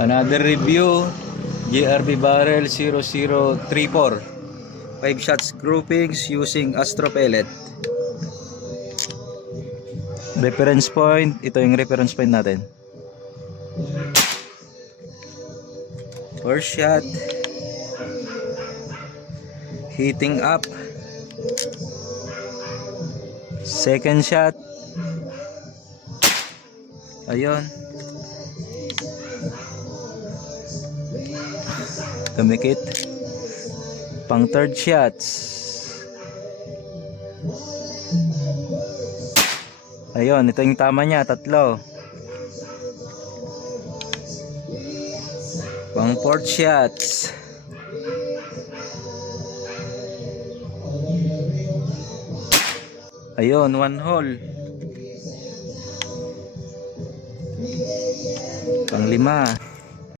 Another review, GRB Barrel 0034. 5 shots groupings using Astro Pellet. Reference point, ito yung reference point natin. First shot, heating up. Second shot, ayun, tumikit. Pang third shots, ayun, ito yung tama niya, tatlo. Pang fourth shots, ayun, 1 hole. Pang lima,